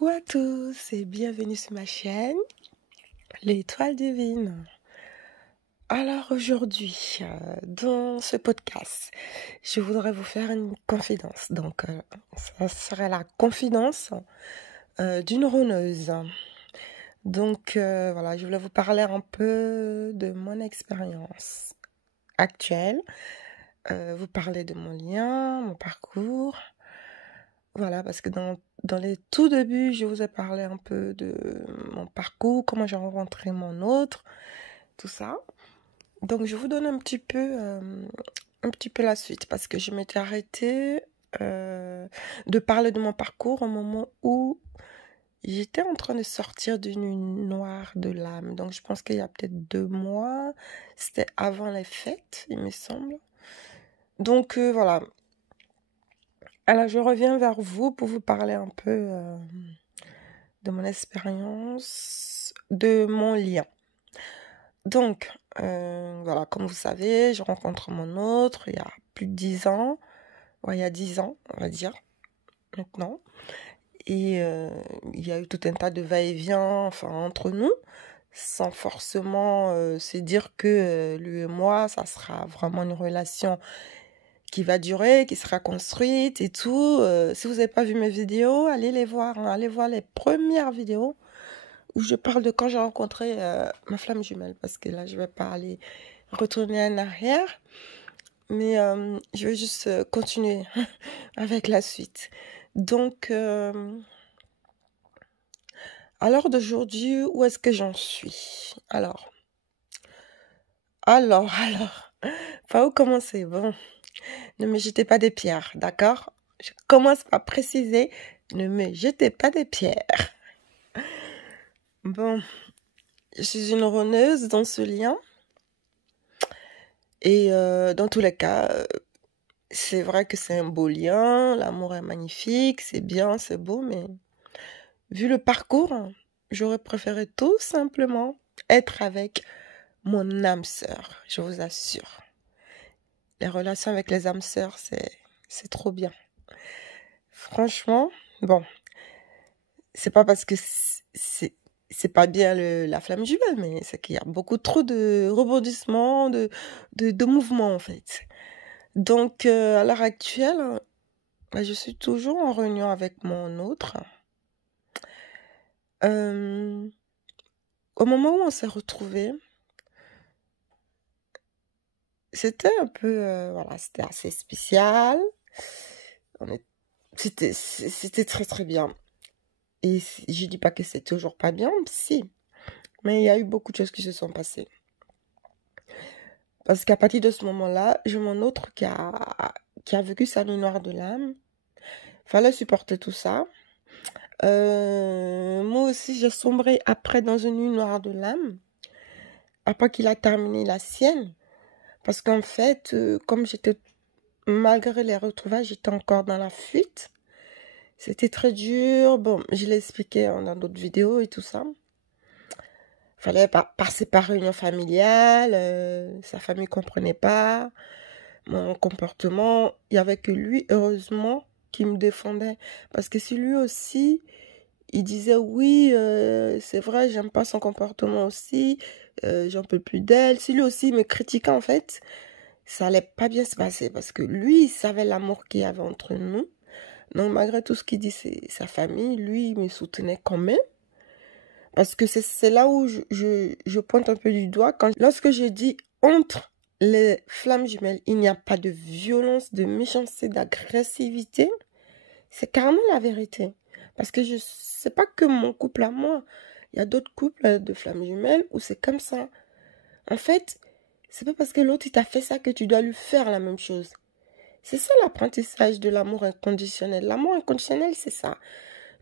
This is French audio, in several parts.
Coucou à tous et bienvenue sur ma chaîne, l'Étoile Divine. Alors aujourd'hui, dans ce podcast, je voudrais vous faire une confidence. Donc, ça serait la confidence d'une ronneuse. Donc, voilà, je voulais vous parler un peu de mon expérience actuelle, vous parler de mon lien, mon parcours. Voilà, parce que dans les tout débuts, je vous ai parlé un peu de mon parcours, comment j'ai rencontré mon autre, tout ça. Donc, je vous donne un petit peu la suite, parce que je m'étais arrêtée de parler de mon parcours au moment où j'étais en train de sortir d'une nuit noire de l'âme. Donc, je pense qu'il y a peut-être 2 mois, c'était avant les fêtes, il me semble. Donc, voilà. Alors, je reviens vers vous pour vous parler un peu de mon expérience, de mon lien. Donc, voilà, comme vous savez, je rencontre mon autre il y a plus de 10 ans. Ouais, il y a 10 ans, on va dire, maintenant. Et il y a eu tout un tas de va-et-vient, enfin, entre nous, sans forcément se dire que lui et moi, ça sera vraiment une relation qui va durer, qui sera construite et tout. Si vous n'avez pas vu mes vidéos, allez les voir, hein. Allez voir les premières vidéos où je parle de quand j'ai rencontré ma flamme jumelle, parce que là, je vais pas aller retourner en arrière, mais je vais juste continuer avec la suite. Donc, à l'heure d'aujourd'hui, où est-ce que j'en suis? Alors, par où commencer? Bon, ne me jetez pas des pierres, d'accord? Je commence par préciser, ne me jetez pas des pierres. Bon, je suis une ronneuse dans ce lien. Et dans tous les cas, c'est vrai que c'est un beau lien, l'amour est magnifique, c'est bien, c'est beau, mais vu le parcours, j'aurais préféré tout simplement être avec mon âme sœur, je vous assure. Les relations avec les âmes sœurs, c'est trop bien. Franchement, bon, c'est pas parce que c'est pas bien la flamme jumelle, mais c'est qu'il y a beaucoup trop de rebondissements, de mouvements en fait. Donc, à l'heure actuelle, bah, je suis toujours en réunion avec mon autre. Au moment où on s'est retrouvés, c'était un peu, voilà, c'était assez spécial. On est, c'était très très bien. Et je dis pas que c'est toujours pas bien, si. Mais il y a eu beaucoup de choses qui se sont passées. Parce qu'à partir de ce moment-là, j'ai mon autre qui a vécu sa nuit noire de l'âme. Fallait supporter tout ça. Moi aussi, j'ai sombré après dans une nuit noire de l'âme. Après qu'il a terminé la sienne. Parce qu'en fait, comme j'étais, malgré les retrouvailles, j'étais encore dans la fuite. C'était très dur. Bon, je l'ai expliqué dans d'autres vidéos et tout ça. Fallait passer par réunion familiale. Sa famille comprenait pas mon comportement. Il y avait que lui, heureusement, qui me défendait. Parce que si lui aussi, il disait oui, c'est vrai, j'aime pas son comportement aussi, j'en peux plus d'elle. Si lui aussi me critiquait en fait, ça allait pas bien se passer parce que lui, il savait l'amour qu'il y avait entre nous. Donc malgré tout ce qu'il dit, c'est sa famille, lui, il me soutenait quand même. Parce que c'est là où je pointe un peu du doigt. Lorsque je dis entre les flammes jumelles, il n'y a pas de violence, de méchanceté, d'agressivité, c'est carrément la vérité. Parce que c'est pas que mon couple à moi. Il y a d'autres couples de flammes jumelles où c'est comme ça. En fait, c'est pas parce que l'autre il t'a fait ça que tu dois lui faire la même chose. C'est ça l'apprentissage de l'amour inconditionnel. L'amour inconditionnel, c'est ça.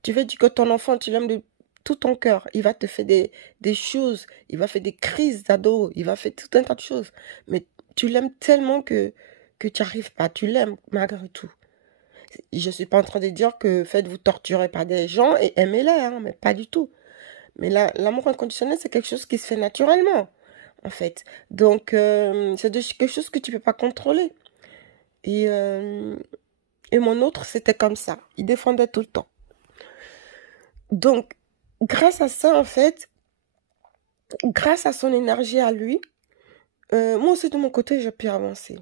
Tu veux dire que ton enfant, tu l'aimes de tout ton cœur. Il va te faire des choses. Il va faire des crises d'ado. Il va faire tout un tas de choses. Mais tu l'aimes tellement que tu n'y arrives pas. Tu l'aimes malgré tout. Je ne suis pas en train de dire que faites-vous torturer par des gens et aimez-les, hein, mais pas du tout. Mais l'amour inconditionnel, c'est quelque chose qui se fait naturellement, en fait. Donc, c'est quelque chose que tu ne peux pas contrôler. Et mon autre, c'était comme ça. Il défendait tout le temps. Donc, grâce à ça, en fait, grâce à son énergie à lui, moi aussi de mon côté, j'ai pu avancer.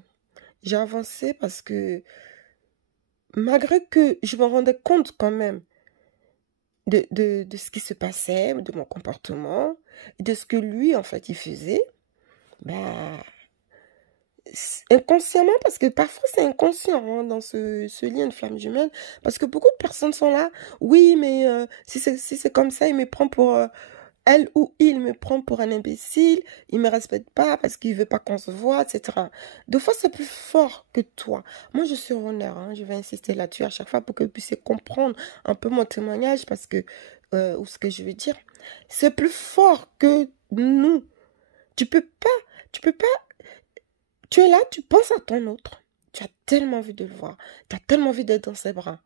J'ai avancé parce que malgré que je me rendais compte quand même de ce qui se passait, de mon comportement, de ce que lui, en fait, il faisait, bah, inconsciemment, parce que parfois c'est inconscient hein, dans ce lien de flamme jumelle, parce que beaucoup de personnes sont là, oui, mais si c'est comme ça, il me prend pour... elle ou il me prend pour un imbécile, il me respecte pas parce qu'il veut pas qu'on se voit, etc. Des fois, c'est plus fort que toi. Moi, je suis honneur, hein, je vais insister là-dessus à chaque fois pour que vous puissiez comprendre un peu mon témoignage parce que, ou ce que je veux dire, c'est plus fort que nous. Tu peux pas, tu es là, tu penses à ton autre. Tu as tellement envie de le voir, tu as tellement envie d'être dans ses bras.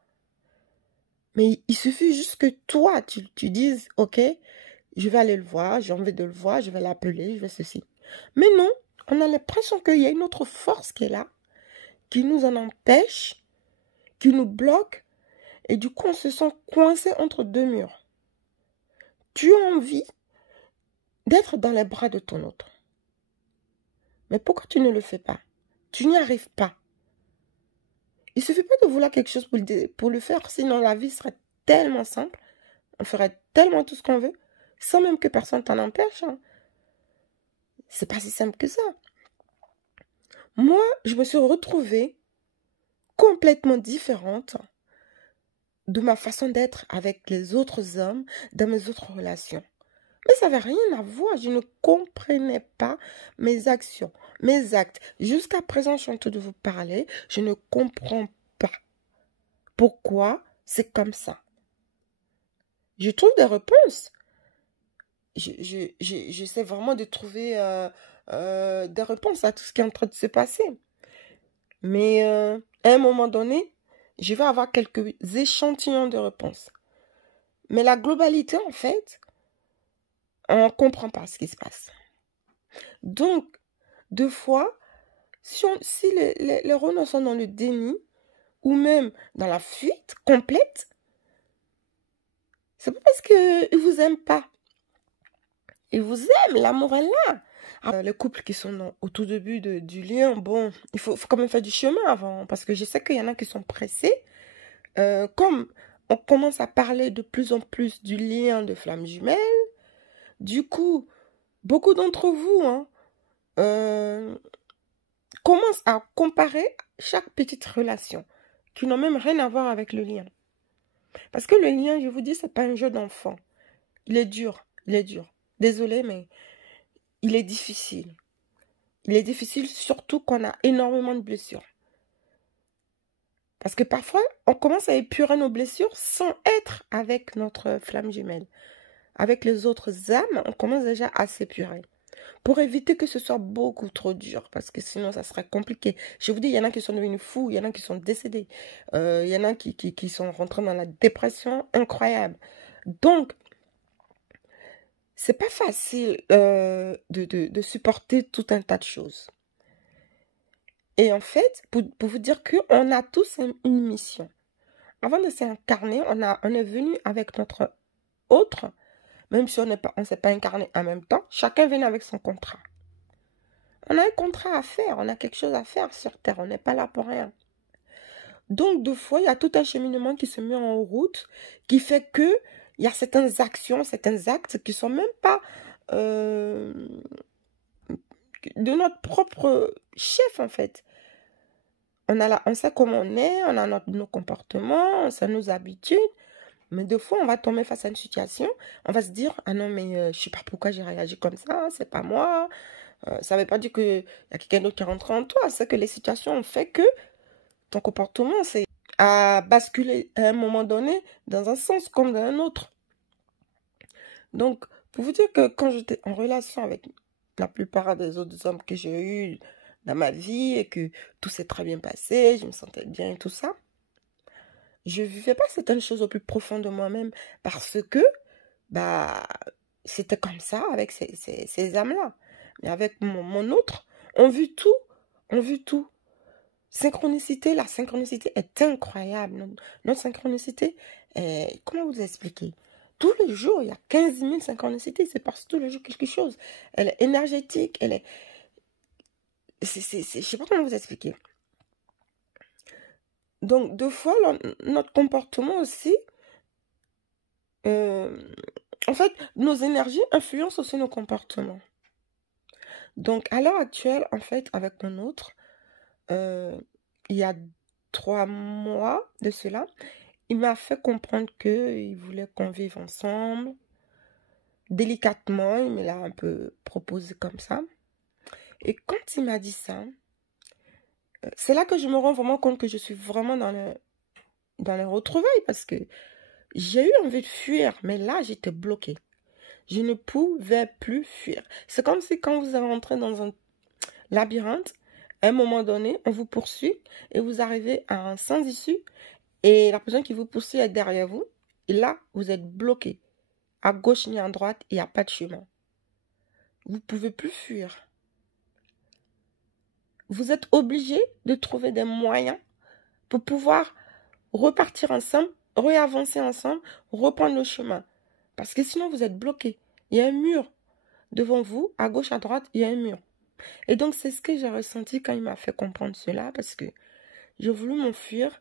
Mais il suffit juste que toi, tu dises, ok, je vais aller le voir, j'ai envie de le voir, je vais l'appeler, je vais ceci. Mais non, on a l'impression qu'il y a une autre force qui est là, qui nous en empêche, qui nous bloque, et du coup on se sent coincé entre deux murs. Tu as envie d'être dans les bras de ton autre. Mais pourquoi tu ne le fais pas? Tu n'y arrives pas. Il ne suffit pas de vouloir quelque chose pour le faire, sinon la vie serait tellement simple, on ferait tellement tout ce qu'on veut, sans même que personne t'en empêche. Hein. C'est pas si simple que ça. Moi, je me suis retrouvée complètement différente de ma façon d'être avec les autres hommes dans mes autres relations. Mais ça n'avait rien à voir. Je ne comprenais pas mes actions, mes actes. Jusqu'à présent, je suis en train de vous parler. Je ne comprends pas pourquoi c'est comme ça. Je trouve des réponses. J'essaie vraiment de trouver des réponses à tout ce qui est en train de se passer. Mais à un moment donné, je vais avoir quelques échantillons de réponses. Mais la globalité, en fait, on ne comprend pas ce qui se passe. Donc, deux fois, si les Renault sont dans le déni, ou même dans la fuite complète, c'est pas parce qu'ils ne vous aiment pas. Ils vous aiment, l'amour est là. Les couples qui sont au tout début du lien, bon, il faut quand même faire du chemin avant, parce que je sais qu'il y en a qui sont pressés. Comme on commence à parler de plus en plus du lien de flamme jumelle, du coup, beaucoup d'entre vous commencent à comparer chaque petite relation qui n'ont même rien à voir avec le lien. Parce que le lien, je vous dis, c'est pas un jeu d'enfant. Il est dur, il est dur. Désolée, mais il est difficile. Il est difficile surtout qu'on a énormément de blessures. Parce que parfois, on commence à épurer nos blessures sans être avec notre flamme jumelle. Avec les autres âmes, on commence déjà à s'épurer. Pour éviter que ce soit beaucoup trop dur, parce que sinon, ça serait compliqué. Je vous dis, il y en a qui sont devenus fous, il y en a qui sont décédés. Il y en a qui sont rentrés dans la dépression incroyable. Donc, c'est pas facile de supporter tout un tas de choses. Et en fait, pour vous dire qu'on a tous une mission. Avant de s'incarner, on est venu avec notre autre, même si on ne s'est pas incarné en même temps, chacun vient avec son contrat. On a un contrat à faire, on a quelque chose à faire sur Terre, on n'est pas là pour rien. Donc, deux fois, il y a tout un cheminement qui se met en route, qui fait que il y a certaines actions, certains actes qui ne sont même pas de notre propre chef, en fait. On sait comment on est, on a nos comportements, on sait nos habitudes. Mais deux fois, on va tomber face à une situation, on va se dire, ah non, mais je ne sais pas pourquoi j'ai réagi comme ça, c'est pas moi. Ça ne veut pas dire qu'il y a quelqu'un d'autre qui rentre en toi. C'est que les situations ont fait que ton comportement a basculé à un moment donné dans un sens comme dans un autre. Donc, pour vous dire que quand j'étais en relation avec la plupart des autres hommes que j'ai eus dans ma vie et que tout s'est très bien passé, je me sentais bien et tout ça, je ne vivais pas certaines choses au plus profond de moi-même parce que bah, c'était comme ça avec ces âmes-là. Mais avec mon autre, on vit tout, on vit tout. Synchronicité, la synchronicité est incroyable. Notre synchronicité, comment vous expliquer? tous les jours, il y a 15 000 synchronicités. Il se passe tous les jours quelque chose. Elle est énergétique. Elle est... Je sais pas comment vous expliquer. Donc, deux fois, notre comportement aussi... en fait, nos énergies influencent aussi nos comportements. Donc, à l'heure actuelle, en fait, avec mon autre, il y a 3 mois de cela, il m'a fait comprendre qu'il voulait qu'on vive ensemble. Délicatement, il me l'a un peu proposé comme ça. Et quand il m'a dit ça, c'est là que je me rends vraiment compte que je suis vraiment dans le retrouvailles parce que j'ai eu envie de fuir, mais là, j'étais bloquée. Je ne pouvais plus fuir. C'est comme si quand vous rentrez dans un labyrinthe, à un moment donné, on vous poursuit et vous arrivez à un sens issue et la personne qui vous poursuit est derrière vous. Et là, vous êtes bloqué. À gauche ni à droite, il n'y a pas de chemin. Vous ne pouvez plus fuir. Vous êtes obligé de trouver des moyens pour pouvoir repartir ensemble, réavancer ensemble, reprendre le chemin. Parce que sinon, vous êtes bloqué. Il y a un mur devant vous, à gauche, à droite, il y a un mur. Et donc, c'est ce que j'ai ressenti quand il m'a fait comprendre cela, parce que j'ai voulu m'enfuir.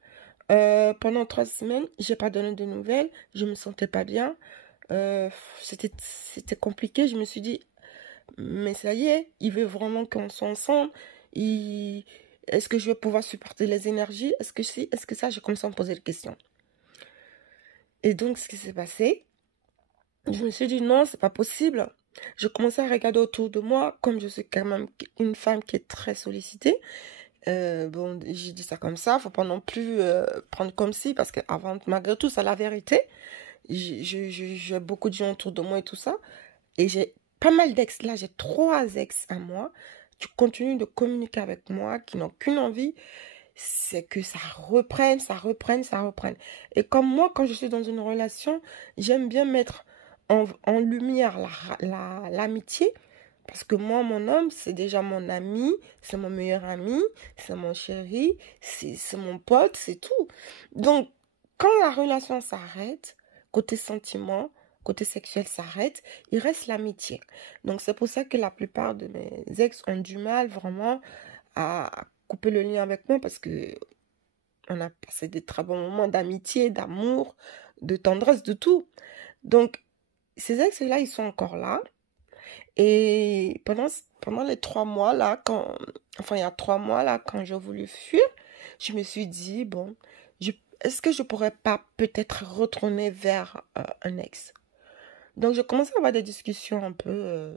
Pendant 3 semaines, j'ai pas donné de nouvelles, je me sentais pas bien. C'était compliqué, je me suis dit, mais ça y est, il veut vraiment qu'on soit ensemble. Est-ce que je vais pouvoir supporter les énergies? Est-ce que si? Est-ce que ça? J'ai commencé à me poser des questions. Et donc, ce qui s'est passé, je me suis dit, non, c'est pas possible. Je commençais à regarder autour de moi, comme je suis quand même une femme qui est très sollicitée. Bon, j'ai dit ça comme ça, faut pas non plus prendre comme si, parce que avant, malgré tout, c'est la vérité. J'ai beaucoup de gens autour de moi et tout ça. Et j'ai pas mal d'ex. Là, j'ai 3 ex à moi qui continuent de communiquer avec moi, qui n'ont qu'une envie, c'est que ça reprenne, ça reprenne, ça reprenne. Et comme moi, quand je suis dans une relation, j'aime bien mettre en lumière l'amitié. Parce que moi, mon homme, c'est déjà mon ami, c'est mon meilleur ami, c'est mon chéri, c'est mon pote, c'est tout. Donc, quand la relation s'arrête, côté sentiment, côté sexuel s'arrête, il reste l'amitié. Donc, c'est pour ça que la plupart de mes ex ont du mal vraiment à couper le lien avec moi parce que on a passé des très bons moments d'amitié, d'amour, de tendresse, de tout. Donc, ces ex-là, ils sont encore là. Et pendant les 3 mois là, il y a 3 mois là, quand j'ai voulu fuir, je me suis dit, bon, est-ce que je pourrais pas peut-être retourner vers un ex? Donc, je commençais à avoir des discussions un peu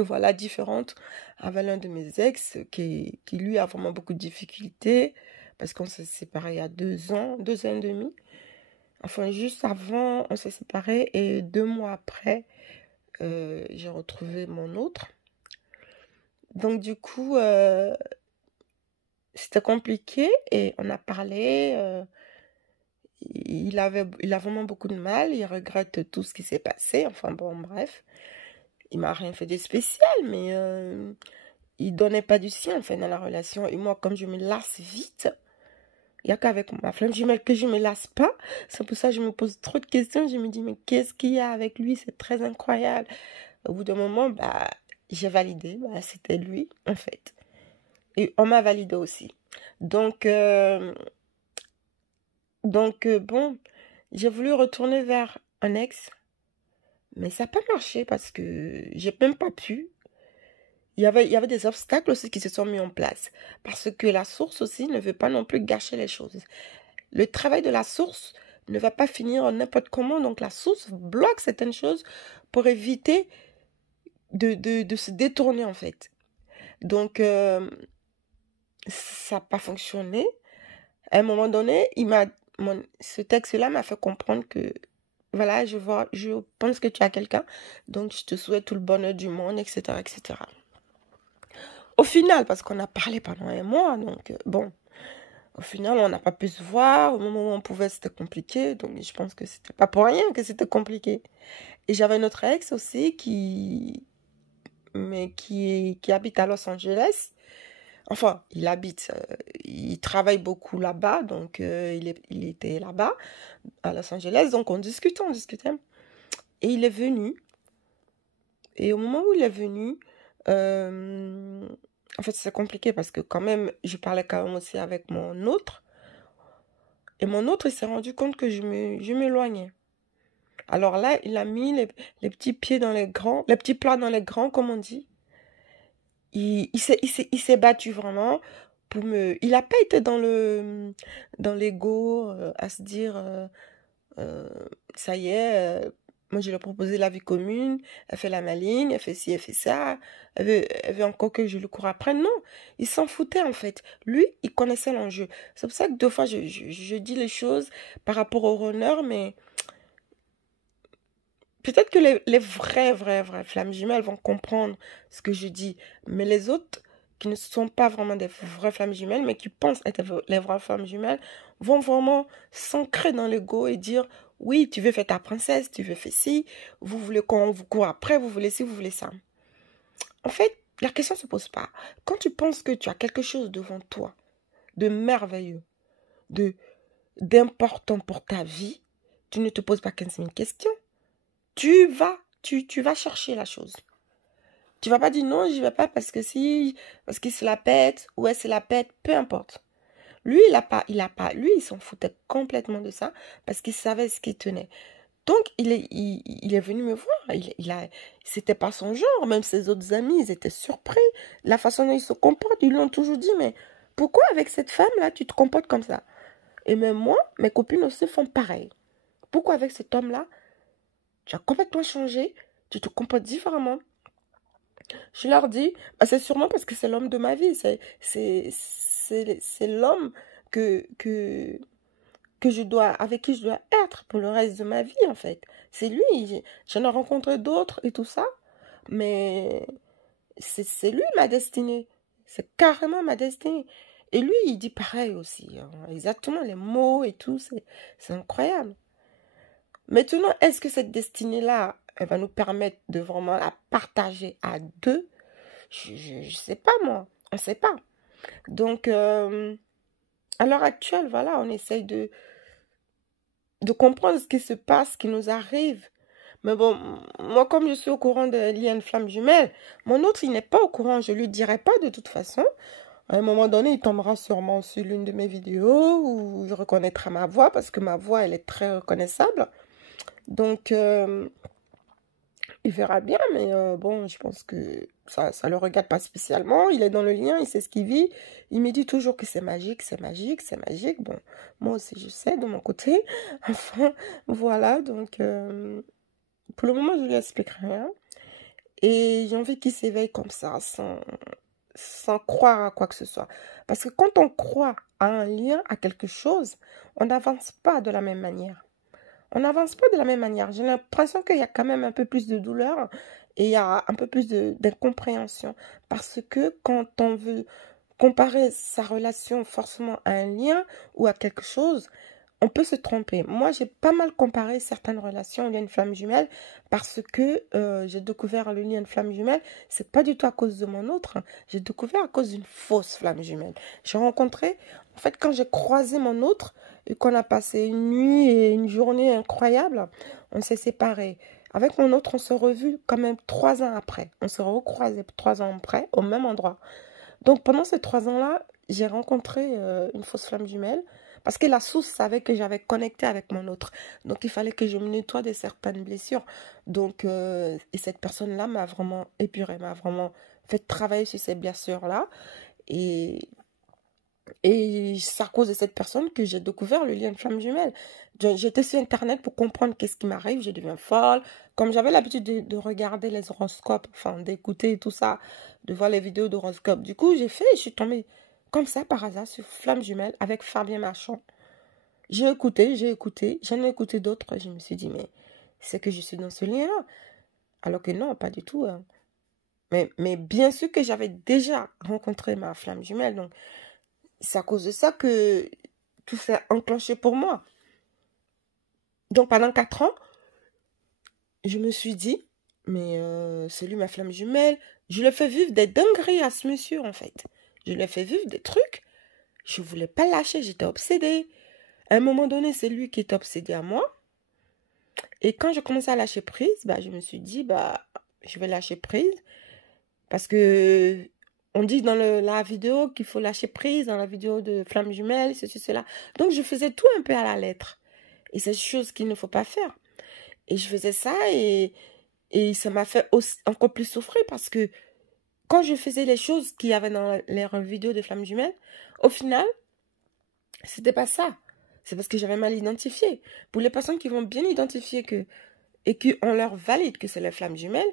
voilà, différentes avec l'un de mes ex qui lui a vraiment beaucoup de difficultés parce qu'on s'est séparés il y a 2 ans, 2 ans et demi. Enfin, juste avant, on s'est séparés et 2 mois après, j'ai retrouvé mon autre. Donc du coup, c'était compliqué et on a parlé. Il a vraiment beaucoup de mal, il regrette tout ce qui s'est passé. Enfin bon, bref, il m'a rien fait de spécial, mais il donnait pas du sien en fait dans la relation. Et moi, comme je me lasse vite, il n'y a qu'avec ma flamme jumelle que je me lasse pas. C'est pour ça que je me pose trop de questions. Je me dis, mais qu'est-ce qu'il y a avec lui? C'est très incroyable. Au bout d'un moment, bah, j'ai validé. Bah, c'était lui, en fait. Et on m'a validé aussi. Donc bon, j'ai voulu retourner vers un ex. Mais ça n'a pas marché parce que j'ai même pas pu. Il y avait des obstacles aussi qui se sont mis en place. Parce que la source aussi ne veut pas non plus gâcher les choses. Le travail de la source ne va pas finir n'importe comment. Donc la source bloque certaines choses pour éviter de se détourner en fait. Donc ça n'a pas fonctionné. À un moment donné, ce texte-là m'a fait comprendre que voilà, je pense que tu as quelqu'un, donc je te souhaite tout le bonheur du monde, etc., etc. Au final, parce qu'on a parlé pendant 1 mois, donc bon, au final, on n'a pas pu se voir. Au moment où on pouvait, c'était compliqué, donc je pense que c'était pas pour rien que c'était compliqué. Et j'avais notre ex aussi qui habite à Los Angeles. Enfin, il habite, il travaille beaucoup là-bas, donc il était là-bas, à Los Angeles, donc on discutait. Et il est venu, et au moment où il est venu, euh, en fait, c'est compliqué parce que quand même, je parlais quand même aussi avec mon autre, et mon autre, il s'est rendu compte que je m'éloignais. Alors là, il a mis les petits pieds dans les grands, les petits plats dans les grands, comme on dit. Il s'est battu vraiment pour me... Il n'a pas été dans l'ego à se dire, euh, ça y est, moi je lui ai proposé la vie commune, elle fait la maligne, elle fait ci, elle fait ça, elle veut encore que je le cours après. Non, il s'en foutait en fait. Lui, il connaissait l'enjeu. C'est pour ça que deux fois je dis les choses par rapport au runner, mais peut-être que les vraies flammes jumelles vont comprendre ce que je dis, mais les autres qui ne sont pas vraiment des vraies flammes jumelles, mais qui pensent être les vraies flammes jumelles, vont vraiment s'ancrer dans l'ego et dire, oui, tu veux faire ta princesse, tu veux faire ci, vous voulez qu'on vous court après, vous voulez ci, vous voulez ça. En fait, la question ne se pose pas. Quand tu penses que tu as quelque chose devant toi, de merveilleux, de d'important pour ta vie, tu ne te poses pas 15 000 questions. Tu vas chercher la chose. Tu vas pas dire non, j'y vais pas parce que si, parce qu'il se la pète, ou elle se la pète, peu importe. Lui, lui, il s'en foutait complètement de ça parce qu'il savait ce qui tenait. Donc, il est venu me voir. C'était pas son genre. Même ses autres amis, ils étaient surpris. La façon dont il se comporte, ils lui ont toujours dit, mais pourquoi avec cette femme-là, tu te comportes comme ça? Et même moi, mes copines aussi font pareil. Pourquoi avec cet homme-là, tu as complètement changé, tu te comportes différemment. Je leur dis, bah, c'est sûrement parce que c'est l'homme de ma vie, c'est l'homme que je dois, avec qui je dois être pour le reste de ma vie, en fait. C'est lui, j'en ai rencontré d'autres et tout ça, mais c'est lui ma destinée. C'est carrément ma destinée. Et lui, il dit pareil aussi, hein, exactement les mots et tout, c'est incroyable. Maintenant, est-ce que cette destinée-là, elle va nous permettre de vraiment la partager à deux? Je sais pas, moi. On ne sait pas. Donc, à l'heure actuelle, voilà, on essaye de comprendre ce qui se passe, ce qui nous arrive. Mais bon, moi, comme je suis au courant de l'IN Flamme Jumelle, mon autre, il n'est pas au courant. Je lui dirai pas de toute façon. À un moment donné, il tombera sûrement sur l'une de mes vidéos où il reconnaîtra ma voix parce que ma voix, elle est très reconnaissable. Donc, il verra bien, mais bon, je pense que ça ne le regarde pas spécialement. Il est dans le lien, il sait ce qu'il vit. Il me dit toujours que c'est magique, c'est magique, c'est magique. Bon, moi aussi, je sais de mon côté. Enfin, voilà, donc pour le moment, je ne lui explique rien. Et j'ai envie qu'il s'éveille comme ça, sans croire à quoi que ce soit. Parce que quand on croit à un lien, à quelque chose, on n'avance pas de la même manière. On n'avance pas de la même manière. J'ai l'impression qu'il y a quand même un peu plus de douleur et il y a un peu plus d'incompréhension. Parce que quand on veut comparer sa relation forcément à un lien ou à quelque chose, on peut se tromper. Moi, j'ai pas mal comparé certaines relations au lien de flamme jumelle parce que j'ai découvert le lien de flamme jumelle. C'est pas du tout à cause de mon autre. J'ai découvert à cause d'une fausse flamme jumelle. J'ai rencontré, en fait, quand j'ai croisé mon autre et qu'on a passé une nuit et une journée incroyable, on s'est séparés. Avec mon autre, on s'est revus quand même 3 ans après. On s'est recroisés 3 ans après au même endroit. Donc pendant ces 3 ans-là, j'ai rencontré une fausse flamme jumelle parce que la source savait que j'avais connecté avec mon autre. Donc il fallait que je me nettoie de certaines blessures. Donc, et cette personne-là m'a vraiment épurée, m'a vraiment fait travailler sur ces blessures-là. Et, et c'est à cause de cette personne que j'ai découvert le lien de flamme jumelle. J'étais sur Internet pour comprendre qu'est-ce qui m'arrive, je deviens folle. Comme j'avais l'habitude de regarder les horoscopes, enfin d'écouter tout ça, de voir les vidéos d'horoscopes. Du coup, je suis tombée comme ça par hasard sur Flamme jumelle avec Fabien Marchand. J'ai écouté, j'en ai écouté d'autres. Je me suis dit, mais c'est que je suis dans ce lien-là. Alors que non, pas du tout, hein. Mais bien sûr que j'avais déjà rencontré ma flamme jumelle. Donc, c'est à cause de ça que tout s'est enclenché pour moi. Donc, pendant 4 ans, je me suis dit, mais c'est lui ma flamme jumelle. Je le fais vivre des dingueries à ce monsieur, en fait. Je lui ai fait vivre des trucs. Je ne voulais pas lâcher, j'étais obsédée. À un moment donné, c'est lui qui est obsédé à moi. Et quand je commençais à lâcher prise, bah, je me suis dit, bah, je vais lâcher prise. Parce que on dit dans la vidéo qu'il faut lâcher prise, dans la vidéo de Flamme Jumelle, ceci, cela. Donc, je faisais tout un peu à la lettre. Et c'est des choses qu'il ne faut pas faire. Et je faisais ça et ça m'a fait encore plus souffrir parce que quand je faisais les choses qu'il y avait dans les vidéos de Flamme Jumelle, au final, c'était pas ça. C'est parce que j'avais mal identifié. Pour les personnes qui vont bien identifier et qu'on leur valide que c'est les flammes jumelles,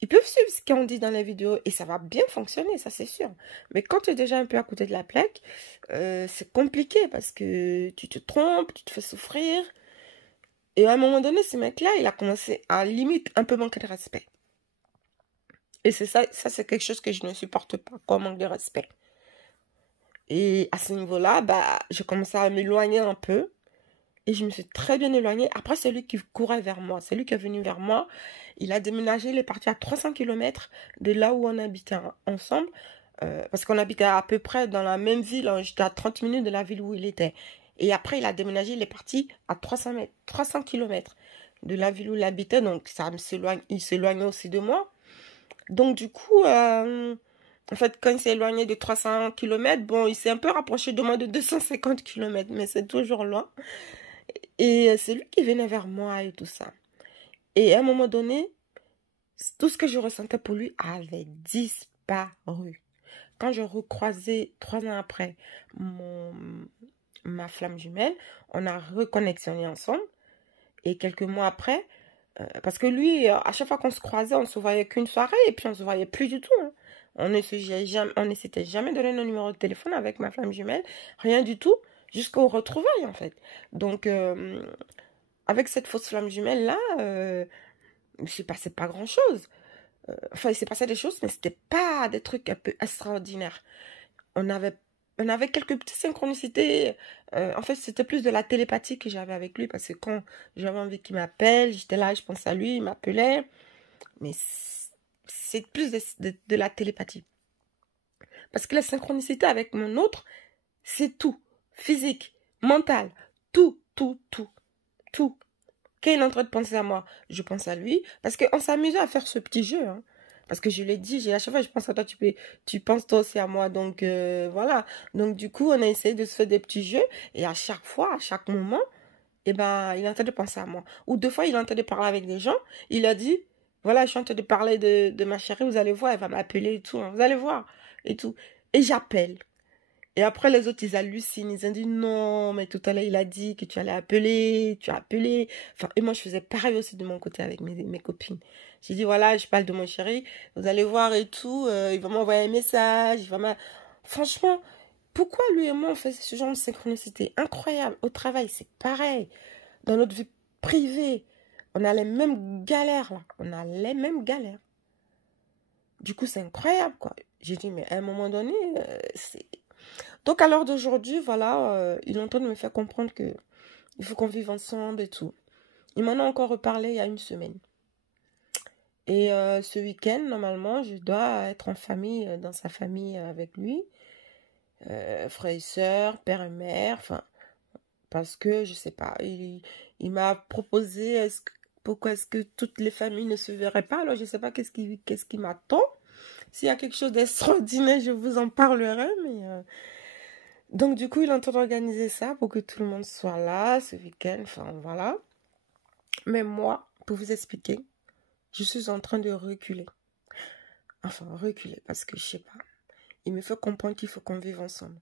ils peuvent suivre ce qu'on dit dans les vidéos et ça va bien fonctionner, ça c'est sûr. Mais quand tu es déjà un peu à côté de la plaque, c'est compliqué parce que tu te trompes, tu te fais souffrir. Et à un moment donné, ce mec-là, il a commencé à limite un peu manquer de respect. Et c'est ça c'est quelque chose que je ne supporte pas, comme manque de respect. Et à ce niveau-là, bah, je commençais à m'éloigner un peu. Et je me suis très bien éloignée. Après, c'est lui qui courait vers moi. C'est lui qui est venu vers moi. Il a déménagé, il est parti à 300 km de là où on habitait ensemble. Parce qu'on habitait à peu près dans la même ville. J'étais à 30 minutes de la ville où il était. Et après, il a déménagé, il est parti à 300 km de la ville où il habitait. Donc, il s'éloignait aussi de moi. Donc, du coup, en fait, quand il s'est éloigné de 300 km, bon, il s'est un peu rapproché de moi de 250 km. Mais c'est toujours loin. Et c'est lui qui venait vers moi et tout ça. Et à un moment donné, tout ce que je ressentais pour lui avait disparu. Quand je recroisais 3 ans après ma flamme jumelle, on a reconnexionné ensemble. Et quelques mois après, parce que lui, à chaque fois qu'on se croisait, on se voyait qu'une soirée et puis on se voyait plus du tout. Hein. On ne s'était jamais donné nos numéros de téléphone avec ma flamme jumelle, rien du tout, jusqu'au retrouvailles en fait. Donc, avec cette fausse flamme jumelle-là, il ne s'est passé pas grand-chose. Enfin, il s'est passé des choses, mais c'était pas des trucs un peu extraordinaires. On avait, on avait quelques petites synchronicités. En fait, c'était plus de la télépathie que j'avais avec lui, parce que quand j'avais envie qu'il m'appelle, j'étais là, je pensais à lui, il m'appelait. Mais c'est plus de la télépathie. Parce que la synchronicité avec mon autre, c'est tout. Physique, mental, tout, tout, tout, tout. Quand il est en train de penser à moi, je pense à lui. Parce qu'on s'amusait à faire ce petit jeu. Hein. Parce que je l'ai dit, à chaque fois je pense à toi, tu penses toi aussi à moi. Donc voilà. Donc du coup, on a essayé de se faire des petits jeux. Et à chaque fois, à chaque moment, eh ben, il est en train de penser à moi. Ou 2 fois, il est en train de parler avec des gens. Il a dit, voilà, je suis en train de parler de ma chérie, vous allez voir, elle va m'appeler et tout. Hein, vous allez voir. Et tout. Et j'appelle. Et après, les autres, ils hallucinent. Ils ont dit, non, mais tout à l'heure, il a dit que tu allais appeler, tu as appelé. Enfin, et moi, je faisais pareil aussi de mon côté avec mes copines. J'ai dit, voilà, je parle de mon chéri, vous allez voir et tout. Il va m'envoyer un message. Franchement, pourquoi lui et moi, on faisait ce genre de synchronicité? Incroyable. Au travail, c'est pareil. Dans notre vie privée, on a les mêmes galères, là. On a les mêmes galères. Du coup, c'est incroyable, quoi. J'ai dit, mais à un moment donné, c'est... Donc, à l'heure d'aujourd'hui, voilà, il est en train de me faire comprendre que il faut qu'on vive ensemble et tout. Il m'en a encore reparlé il y a une semaine. Et ce week-end, normalement, je dois être en famille, dans sa famille avec lui. Frère et sœur, père et mère, enfin, parce que, je sais pas, il m'a proposé, pourquoi est-ce que toutes les familles ne se verraient pas? Alors, je sais pas qu'est-ce qui m'attend. S'il y a quelque chose d'extraordinaire, je vous en parlerai, mais... Donc, du coup, il est en train d'organiser ça pour que tout le monde soit là ce week-end. Enfin, voilà. Mais moi, pour vous expliquer, je suis en train de reculer. Enfin, reculer parce que je sais pas. Il me fait comprendre qu'il faut qu'on vive ensemble.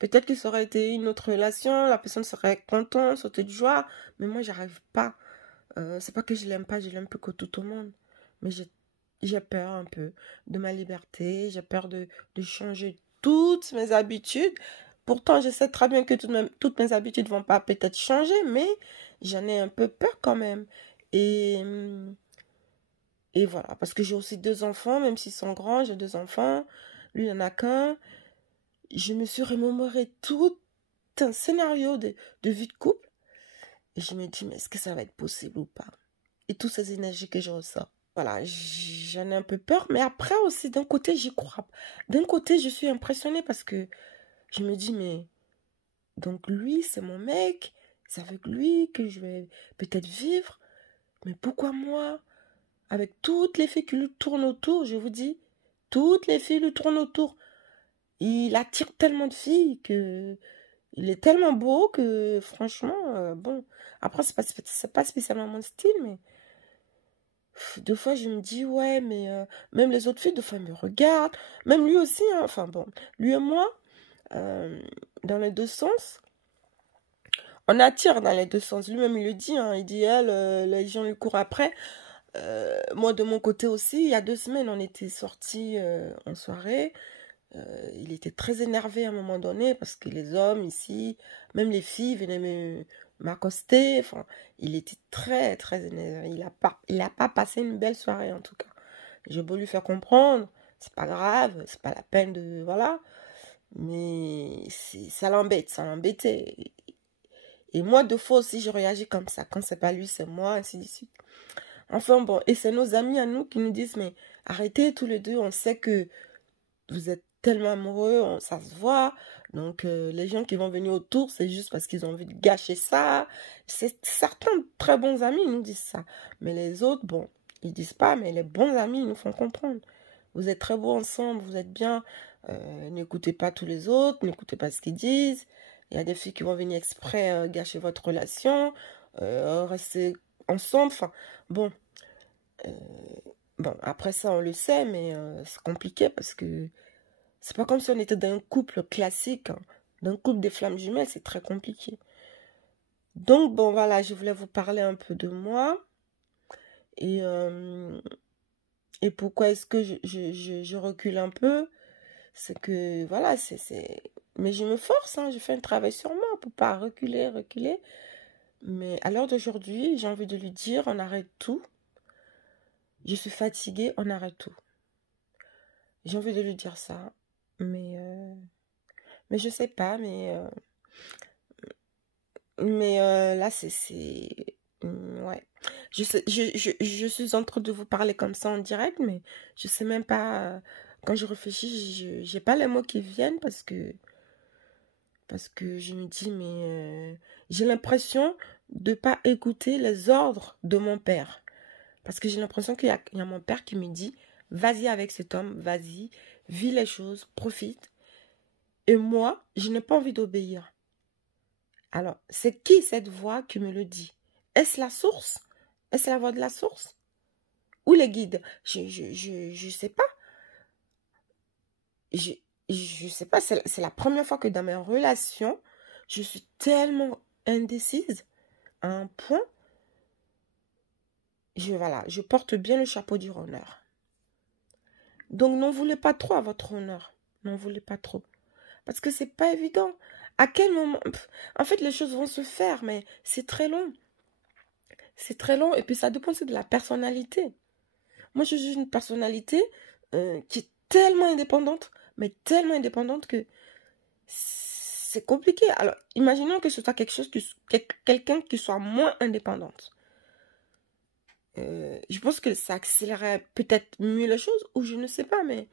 Peut-être que ça aurait été une autre relation, la personne serait contente, sauter de joie. Mais moi, j'arrive pas. C'est pas que je l'aime pas, je l'aime plus que tout au monde. Mais j'ai peur un peu de ma liberté. J'ai peur de changer toutes mes habitudes. Pourtant, je sais très bien que toutes mes habitudes vont pas peut-être changer, mais j'en ai un peu peur quand même. Et voilà, parce que j'ai aussi 2 enfants, même s'ils sont grands, j'ai 2 enfants. Lui, il n'en a qu'un. Je me suis remémoré tout un scénario de vie de couple. Et je me dis, mais est-ce que ça va être possible ou pas? Et toutes ces énergies que je ressens. Voilà, j'en ai un peu peur. Mais après aussi, d'un côté, j'y crois. D'un côté, je suis impressionnée parce que je me dis, mais donc lui, c'est mon mec. C'est avec lui que je vais peut-être vivre. Mais pourquoi moi? Avec toutes les filles qui lui tournent autour, je vous dis, toutes les filles lui tournent autour. Il attire tellement de filles que il est tellement beau que franchement, bon, après c'est pas spécialement mon style, mais deux fois je me dis ouais, mais même les autres filles, deux fois elles me regardent, même lui aussi, hein, enfin bon, lui et moi, euh, dans les deux sens, on attire dans les deux sens. Lui-même il le dit, hein, il dit elle, les gens lui courent après. Moi de mon côté aussi, il y a 2 semaines, on était sortis en soirée. Il était très énervé à un moment donné parce que les hommes ici, même les filles venaient m'accoster. Enfin, il était très très énervé. Il a pas passé une belle soirée en tout cas. J'ai beau lui faire comprendre, c'est pas grave, c'est pas la peine de voilà, mais ça l'embête, ça l'embêtait. Et moi deux fois aussi je réagis comme ça. Quand c'est pas lui, c'est moi, ainsi de suite. Enfin bon, et c'est nos amis à nous qui nous disent mais arrêtez tous les deux, on sait que vous êtes tellement amoureux, ça se voit. Donc, les gens qui vont venir autour, c'est juste parce qu'ils ont envie de gâcher ça. Certains très bons amis nous disent ça. Mais les autres, bon, ils disent pas, mais les bons amis ils nous font comprendre. Vous êtes très beaux ensemble, vous êtes bien. N'écoutez pas tous les autres, n'écoutez pas ce qu'ils disent. Il y a des filles qui vont venir exprès gâcher votre relation, rester ensemble. Enfin, bon. euh, Bon, après ça, on le sait, mais c'est compliqué parce que c'est pas comme si on était dans un couple classique, hein. D'un couple des flammes jumelles, c'est très compliqué. Donc, bon, voilà, je voulais vous parler un peu de moi. Et, euh, et pourquoi est-ce que je recule un peu? C'est que, voilà, Mais je me force, hein, je fais un travail sur moi pour pas reculer, reculer. Mais à l'heure d'aujourd'hui, j'ai envie de lui dire, on arrête tout. Je suis fatiguée, on arrête tout. J'ai envie de lui dire ça. Mais, euh, mais je sais pas, là, ouais. Je suis en train de vous parler comme ça en direct, mais je sais même pas. Quand je réfléchis, j'ai pas les mots qui viennent parce que je me dis, mais j'ai l'impression de pas écouter les ordres de mon père. Parce que j'ai l'impression qu'il y a mon père qui me dit, vas-y avec cet homme, vas-y, vis les choses, profite. Et moi, je n'ai pas envie d'obéir. Alors, c'est qui cette voix qui me le dit? Est-ce la source? Est-ce la voix de la source? Ou les guides? Je sais pas. Je, je sais pas. C'est la première fois que dans mes relations, je suis tellement indécise à un point. Voilà, je porte bien le chapeau du honneur. Donc, n'en voulez pas trop à votre honneur. N'en voulez pas trop. Parce que c'est pas évident. À quel moment... En fait, les choses vont se faire, mais c'est très long. C'est très long et puis ça dépend aussi de la personnalité. Moi, je suis une personnalité qui est tellement indépendante, mais tellement indépendante que c'est compliqué. Alors, imaginons que ce soit quelqu'un qui soit moins indépendante. Je pense que ça accélérerait peut-être mieux les choses, ou je ne sais pas, mais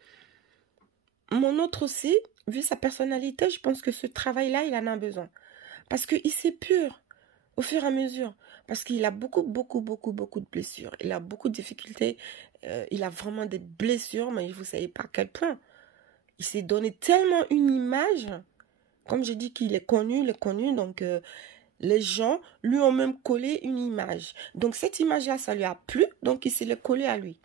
mon autre aussi, vu sa personnalité, je pense que ce travail-là, il en a besoin. Parce qu'il s'épure au fur et à mesure. Parce qu'il a beaucoup, beaucoup, beaucoup, beaucoup de blessures. Il a beaucoup de difficultés. Il a vraiment des blessures, mais vous ne savez pas à quel point. Il s'est donné tellement une image. Comme j'ai dit qu'il est connu, donc les gens lui ont même collé une image. Donc cette image-là, ça lui a plu, donc il s'est le collé à lui.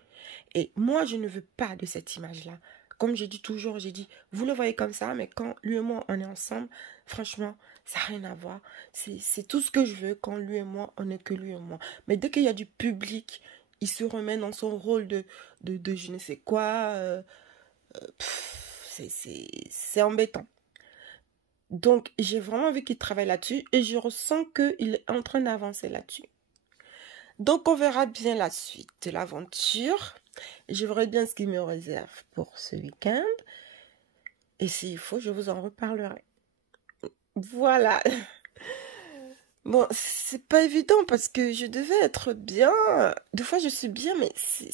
Et moi, je ne veux pas de cette image-là. Comme j'ai dit toujours, j'ai dit, vous le voyez comme ça, mais quand lui et moi, on est ensemble, franchement, ça n'a rien à voir. C'est tout ce que je veux quand lui et moi, on n'est que lui et moi. Mais dès qu'il y a du public, il se remet dans son rôle de je ne sais quoi. C'est embêtant. Donc, j'ai vraiment envie qu'il travaille là-dessus et je ressens qu'il est en train d'avancer là-dessus. Donc, on verra bien la suite de l'aventure. Je verrai bien ce qu'il me réserve pour ce week-end. Et s'il faut, je vous en reparlerai. Voilà. Bon, c'est pas évident parce que je devais être bien. Des fois, je suis bien, mais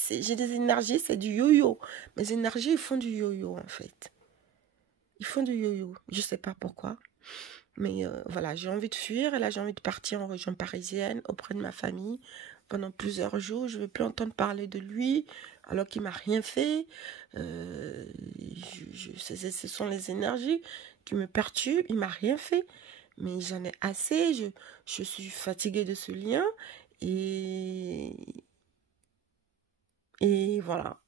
j'ai des énergies, c'est du yo-yo. Mes énergies, ils font du yo-yo, en fait. Ils font du yo-yo. Je sais pas pourquoi. Mais voilà, j'ai envie de fuir et là, j'ai envie de partir en région parisienne auprès de ma famille pendant plusieurs jours. Je ne veux plus entendre parler de lui alors qu'il m'a rien fait. Euh, ce sont les énergies qui me perturbent. Il m'a rien fait. Mais j'en ai assez. Je suis fatiguée de ce lien. Et, et voilà.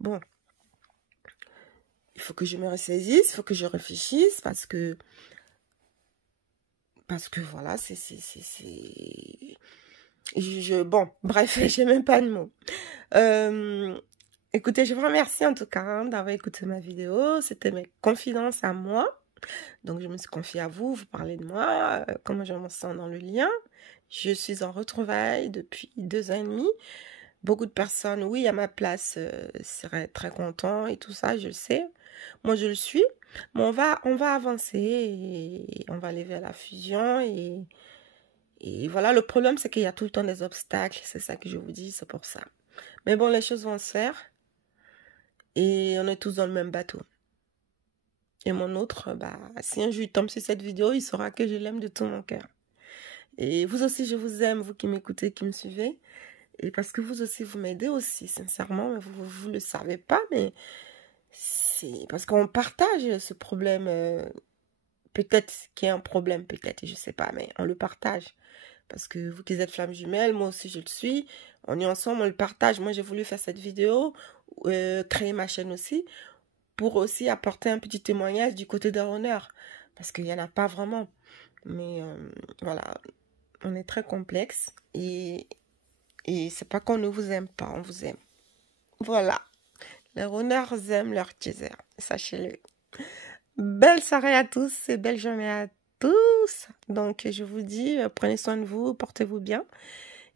Bon, il faut que je me ressaisisse, il faut que je réfléchisse parce que voilà, bon, bref, j'ai même pas de mots. Écoutez, je vous remercie en tout cas hein, d'avoir écouté ma vidéo. C'était mes confidences à moi. Donc, je me suis confiée à vous, vous parlez de moi, comment je me sens dans le lien. Je suis en retrouvailles depuis 2 ans et demi. Beaucoup de personnes, oui, à ma place, seraient très contents et tout ça, je le sais. Moi, je le suis. Mais on va avancer et on va aller vers la fusion et voilà, le problème, c'est qu'il y a tout le temps des obstacles. C'est ça que je vous dis, c'est pour ça. Mais bon, les choses vont se faire. Et on est tous dans le même bateau. Et mon autre, bah, si un jour il tombe sur cette vidéo, il saura que je l'aime de tout mon cœur. Et vous aussi, je vous aime, vous qui m'écoutez, qui me suivez. Et parce que vous aussi, vous m'aidez aussi, sincèrement. Vous le savez pas, mais c'est parce qu'on partage ce problème. Peut-être qu'il y a un problème, peut-être, je sais pas, mais on le partage. Parce que vous qui êtes flammes jumelles, moi aussi je le suis. On est ensemble, on le partage. Moi j'ai voulu faire cette vidéo, créer ma chaîne aussi, pour aussi apporter un petit témoignage du côté d'un honneur. Parce qu'il n'y en a pas vraiment. Mais voilà, on est très complexe. Et c'est pas qu'on ne vous aime pas, on vous aime. Voilà. Les honneurs aiment leur teaser, sachez-le. Belle soirée à tous et belle journée à tous. Donc, je vous dis, prenez soin de vous, portez-vous bien.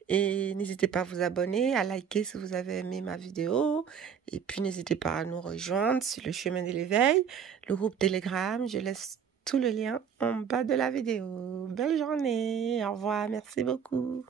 Et n'hésitez pas à vous abonner, à liker si vous avez aimé ma vidéo. Et puis, n'hésitez pas à nous rejoindre sur le chemin de l'éveil, le groupe Telegram. Je laisse tout le lien en bas de la vidéo. Belle journée. Au revoir. Merci beaucoup.